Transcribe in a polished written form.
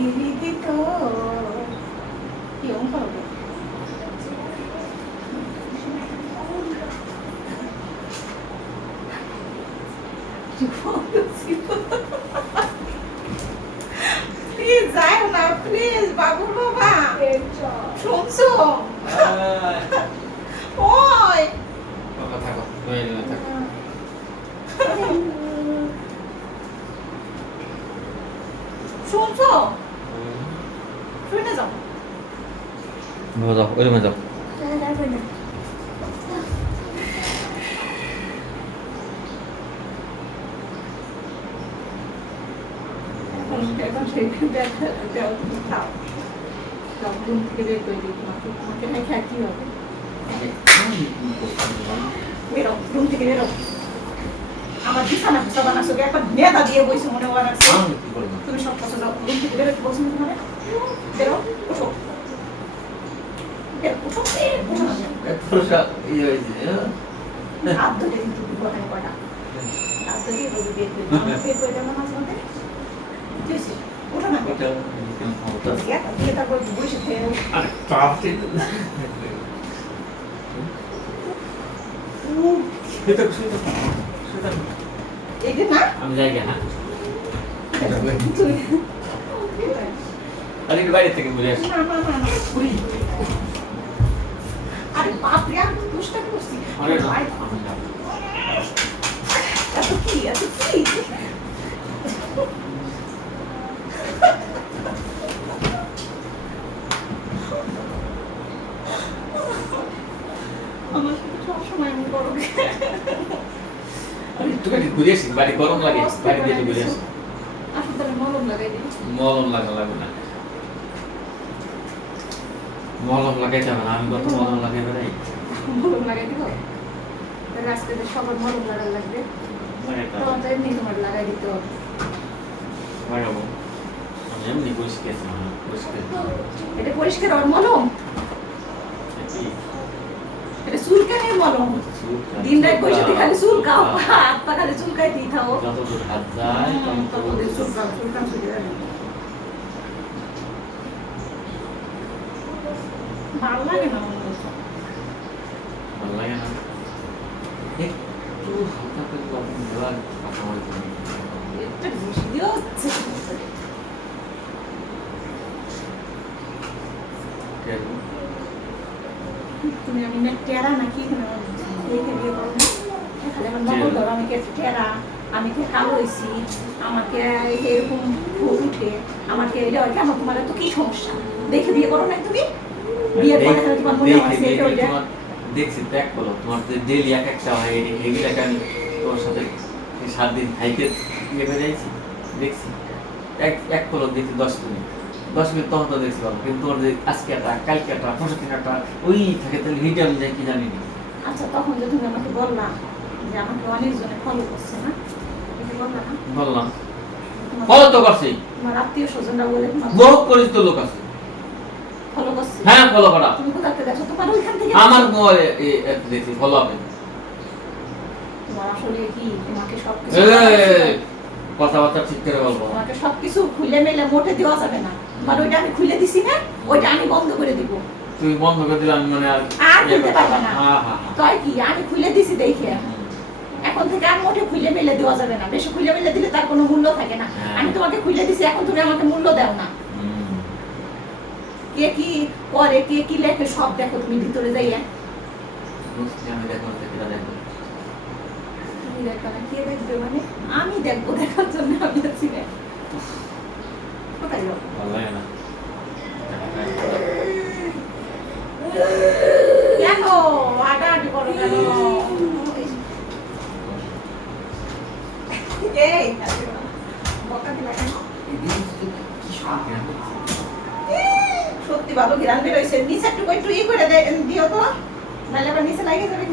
Kirigito. Yung pala. Please যাই না please বাবুর বাবা শুনছো ওই বাবা থাকো প্রয়োজনে থাকো শুনছো শুনে যাও যাও ওই রুমে যাও এখন সেই দেওয়া খাও সব রুম থেকে বের করে দিই তোমাকে না খেয়ে কি হবে বেরো রুম থেকে বেরো আমার বিছানা বিছানা বানাচ্ছো একবার নেতা দিয়ে বইছো মনে হয় তুমি সব কথা যাও রুম থেকে বেরো বলছো না তোমার বেরো উঠো বেরো উঠো উঠো না পুরোটা ইয়ে হয়েছে হাত ধরে কিন্তু কথা কটা হাত ধরে রোগী বের করে বের করে দেবো মাঝে মধ্যে কি হয়েছে ওঠো না এটা দিয়ে তারপর বসে খেয়ে আরে টপ এটা শুনতে এইটা না আমি যাই না আরে একটু বাইরে থেকে বলে আসি না না না না আরে বাপ রে আমি দুষ্টা করছি আরে না এত কি আমার সাথে সবসময় আমি বড় আমি একটু ঘুরে আসি বাড়ি গরম লাগে বাড়ি দিয়ে ঘুরে আসি আসলে তাহলে মলম লাগাই দিই মলম লাগবে না মলম লাগাইতে হবে না আমি কত মলম লাগাই বেড়াই মলম লাগাই দিব তাহলে আজকে তো সবার মলম লাগার লাগবে তখন তো এমনি তোমার লাগাই দিতে হবে লাগাবো আমি এমনি পরিষ্কার এটা পরিষ্কার হওয়ার মলম এটা চুলকানির মলম দিন রাত বসে খালি চুলকাও হাত পা খালি চুলকাই দিয়ে থাও যতদূর হাত যায় ততদূর চুলকান ছুটে যাবে ভালো লাগে না মনে হচ্ছে ভালো লাগে না একটু হালকা করে লবণ দেওয়ার কথা বলতে একটা বেশি দিয়ে হচ্ছে তুমি আমি না টেরা নাকি দেখে বিয়ে করো না খালি আমার নকল ধরো আমি কে টেরা আমি কে কালো হয়েছি আমাকে এরকম ভোট উঠে আমাকে এটা হয় আমার তোমার তো কি সমস্যা দেখে বিয়ে করো না তুমি বিয়ে করে তোমার মনে হয় এটা ওইটা দেখছি ত্যাগ করো তোমার যে ডেলি এক একটা হয় এগুলাকে আমি তোমার সাথে 7 দিন খাইতে ইয়ে করে যাইছি দেখছি এক করো দেখছি 10 মিনিট তখন তো দেখছি বাবা কিন্তু তোর যে আজকে একটা কালকে একটা পরশু দিন একটা ওই থাকে তাহলে ভিডিও আমি যাই কি জানি না আচ্ছা তখন যে তুমি আমাকে বললা যে আমাকে অনেকজনে ফলো করছে না এটা বললা না বললাম ফলো তো করছি তোমার আত্মীয় স্বজনরা বলে তোমার বহু পরিচিত লোক আছে ফলো করছে হ্যাঁ ফলো করা তুমি কোথা থেকে দেখছো তোমার ওইখান থেকে আমার মোবাইলে দেখছি ফলো হবে তোমার আসলে কি তোমাকে সবকিছু কথাবার্তা ঠিক করে বলবো তোমাকে সবকিছু খুলে মেলে মোটে দেওয়া যাবে না তোমার ওইটা আমি খুলে দিছি না ওইটা আমি বন্ধ করে দিব তুই বন্ধ করে দিলে আমি মানে আর খুলতে পারবে না হ্যাঁ হ্যাঁ তাই কি আমি খুলে দিছি দেখে এখন থেকে আর মোটে খুলে মেলে দেওয়া যাবে না বেশি খুলে মেলে দিলে তার কোনো মূল্য থাকে না আমি তোমাকে খুলে দিছি এখন তুমি আমাকে মূল্য দাও না কে কি করে কে কি লেখে সব দেখো তুমি ভিতরে যাইয়া আমি দেখো দেখো তুমি দেখো না কে দেখবে মানে আমি দেখবো দেখার জন্য আমি আছি না কোথায় যাবো ভালো লাগে না কেন আডাআডি করো কেন এই বকা দিলা কেন সত্যি ভালো ঘিরান বেরোইছে নিচে একটু ই করে দিও তো নাহলে আবার নিচে লাগে যাবে